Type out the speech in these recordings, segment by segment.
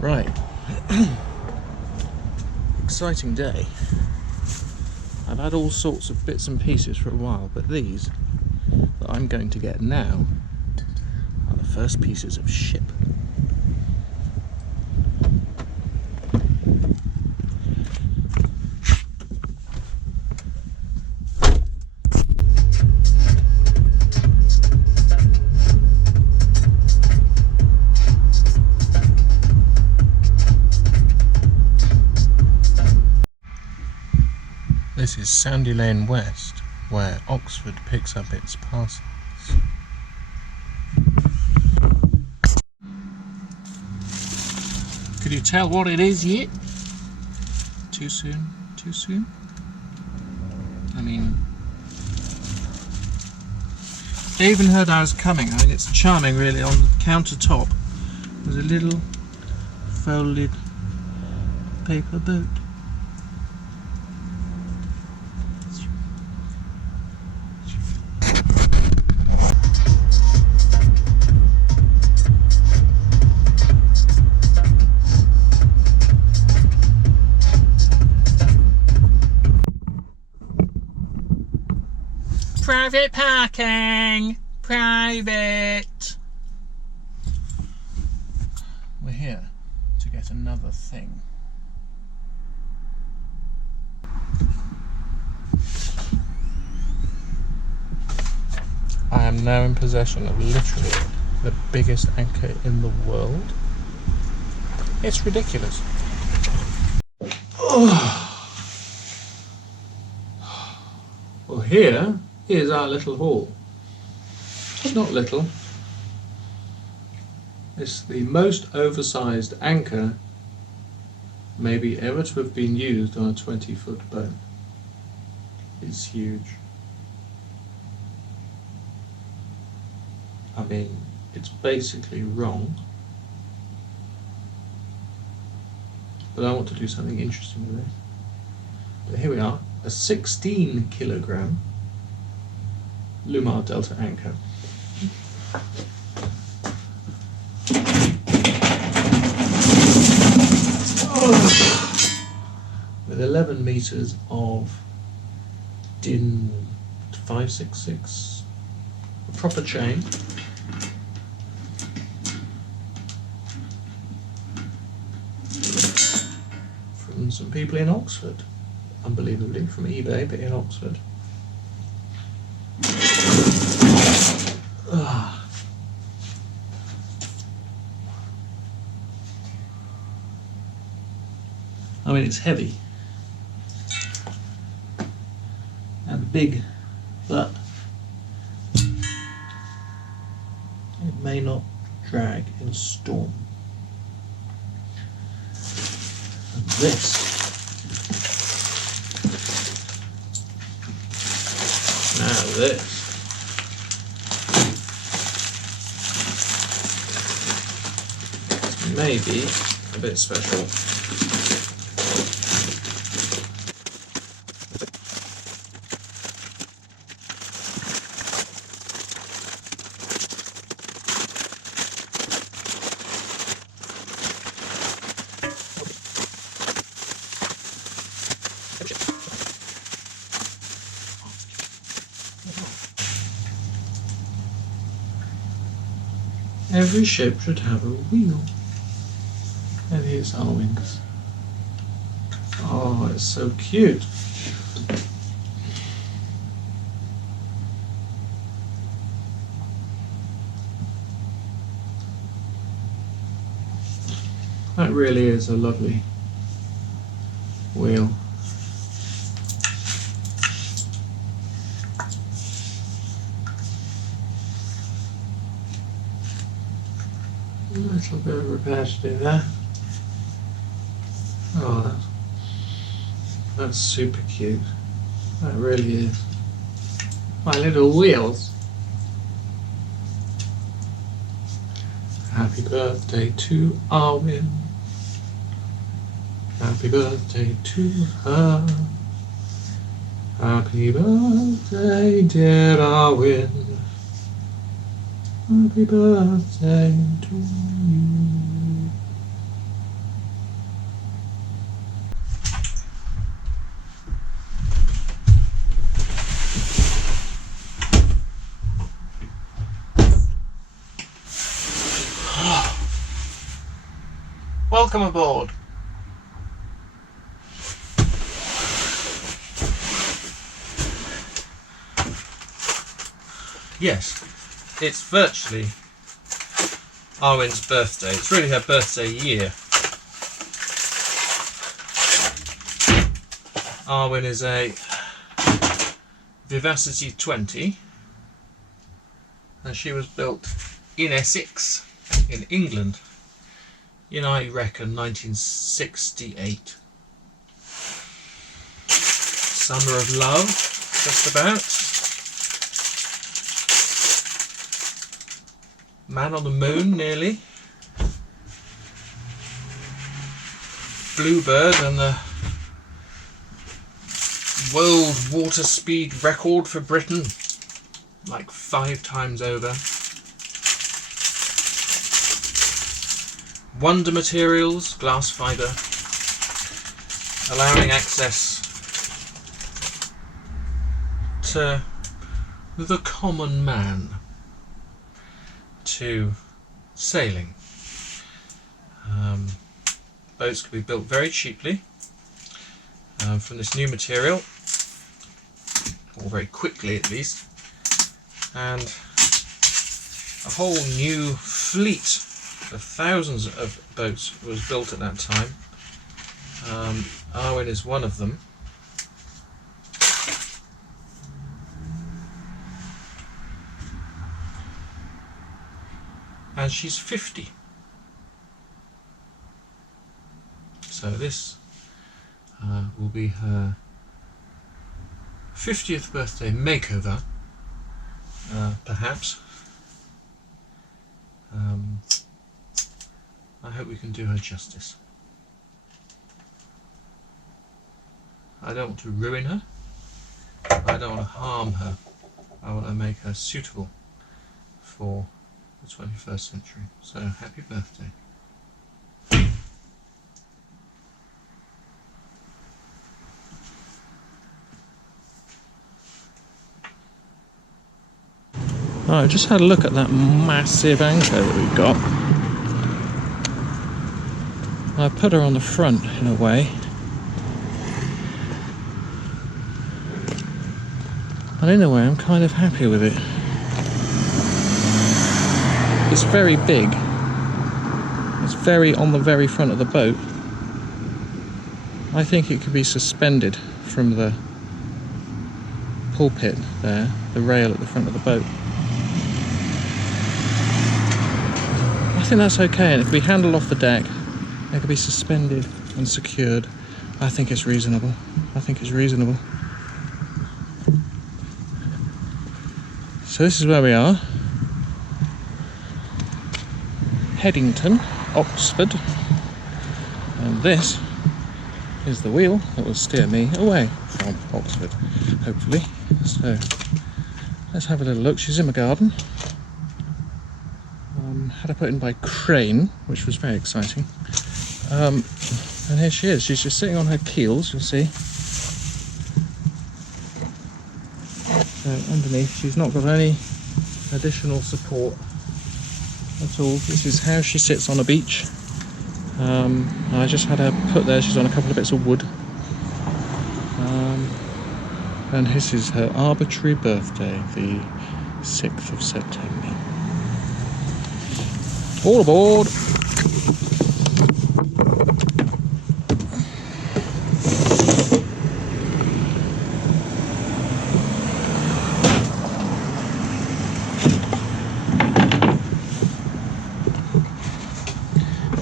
Right. Exciting day. I've had all sorts of bits and pieces for a while, but these that I'm going to get now are the first pieces of ship. This is Sandy Lane West, where Oxford picks up its parcels. Could you tell what it is yet? Too soon? Too soon? I mean, they even heard I was coming. I mean, it's charming really. On the countertop there's a little folded paper boat. Private parking! Private! We're here to get another thing. I am now in possession of literally the biggest anchor in the world. It's ridiculous. Oh. Well, here is our little hall. It's not little. It's the most oversized anchor maybe ever to have been used on a 20-foot boat. It's huge. I mean, it's basically wrong. But I want to do something interesting with it. But here we are, a 16 kilogram Lumar Delta anchor. With 11 meters of DIN 566, a proper chain. From some people in Oxford, unbelievably, from eBay, but in Oxford. I mean, it's heavy and big, but it may not drag in a storm. And this may be a bit special. Every ship should have a wheel. And here's Arwyn's. Oh, it's so cute. That really is a lovely wheel. A little bit of repair to do there. Oh, that's super cute. That really is. My little wheels. Happy birthday to Arwyn. Happy birthday to her. Happy birthday, dear Arwyn. Happy birthday to you. Welcome aboard. Yes, it's virtually Arwyn's birthday. It's really her birthday year. Arwyn is a Vivacity 20 and she was built in Essex, in England, in I reckon 1968. Summer of love, just about. Man on the moon, nearly. Bluebird and the world water speed record for Britain, like 5 times over. Wonder materials, glass fibre, allowing access to the common man to sailing. Boats can be built very cheaply from this new material, or very quickly at least, and a whole new fleet of thousands of boats was built at that time. Arwyn is one of them. And she's 50. So this will be her 50th birthday makeover, perhaps. I hope we can do her justice. I don't want to ruin her. I don't want to harm her. I want to make her suitable for the 21st century. So happy birthday. I just had a look at that massive anchor that we've got. I put her on the front in a way. And in a way I'm kind of happy with it. It's very big. It's very on the very front of the boat. I think it could be suspended from the pulpit there, the rail at the front of the boat. I think that's okay, and if we handle off the deck, it could be suspended and secured. I think it's reasonable. I think it's reasonable. So this is where we are. Headington, Oxford. And this is the wheel that will steer me away from Oxford, hopefully. So let's have a little look. She's in the garden. Had her put in by crane, which was very exciting. And here she is. She's just sitting on her keels, you'll see. So underneath, she's not got any additional support at all. This is how she sits on a beach. I just had her put there. She's on a couple of bits of wood. And this is her arbitrary birthday, the 6th of September. All aboard!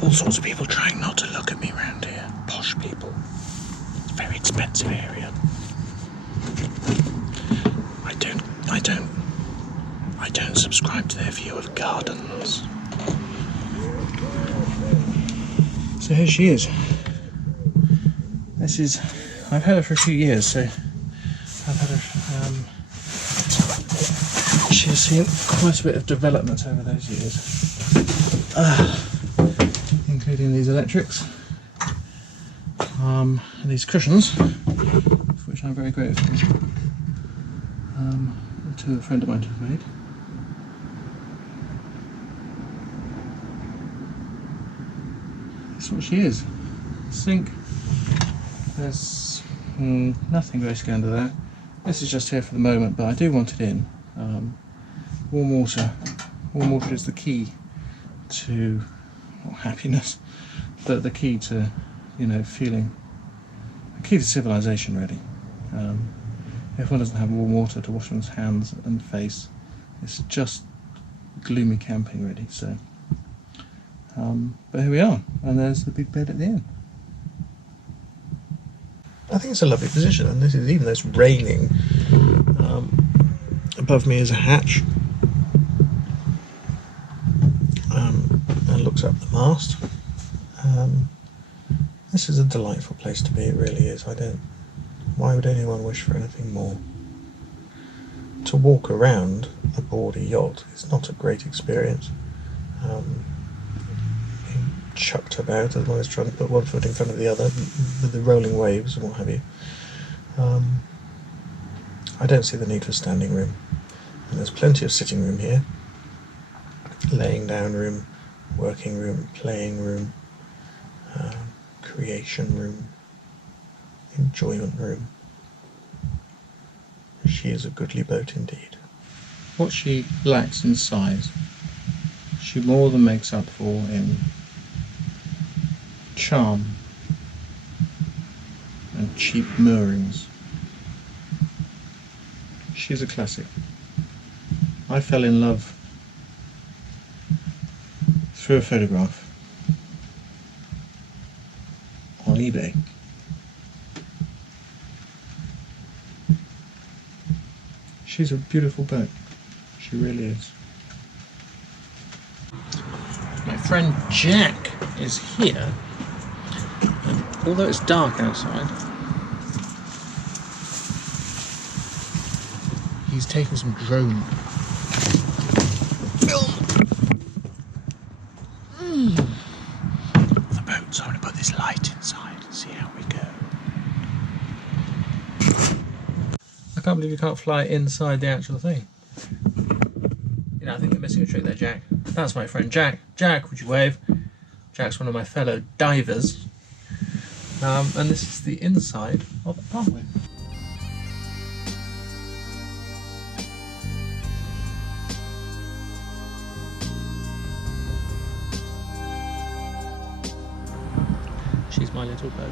All sorts of people trying not to look at me around here. Posh people. It's a very expensive area. I don't subscribe to their view of gardens. So here she is. I've had her for a few years, so I've had her, she's seen quite a bit of development over those years. Including these electrics, and these cushions, for which I'm very grateful. To a friend of mine have made. that's what she is. Sink. There's nothing basically under there. This is just here for the moment, but I do want it in. Warm water. Warm water is the key to happiness, but the key to, feeling, the key to civilization really. If one doesn't have warm water to wash one's hands and face, it's just gloomy camping really. So, but here we are, and there's the big bed at the end. I think it's a lovely position, and this is, even though it's raining, above me is a hatch, and looks up the mast. This is a delightful place to be, it really is. Why would anyone wish for anything more? To walk around aboard a yacht is not a great experience. Being chucked about as one is trying to put one foot in front of the other with the rolling waves and what have you. I don't see the need for standing room, and there's plenty of sitting room here, laying down room, working room, playing room, creation room, enjoyment room. She is a goodly boat indeed. What she lacks in size, she more than makes up for in charm and cheap moorings. She's a classic. I fell in love through a photograph on eBay. She's a beautiful boat. She really is. My friend Jack is here, and although it's dark outside, he's taking some drone film. The boat, so I'm going to put this light inside and see how we go. I can't believe you can't fly inside the actual thing. I think they're missing a trick there, Jack. That's my friend Jack. Jack, would you wave? Jack's one of my fellow divers. And this is the inside of Arwyn. She's my little boat.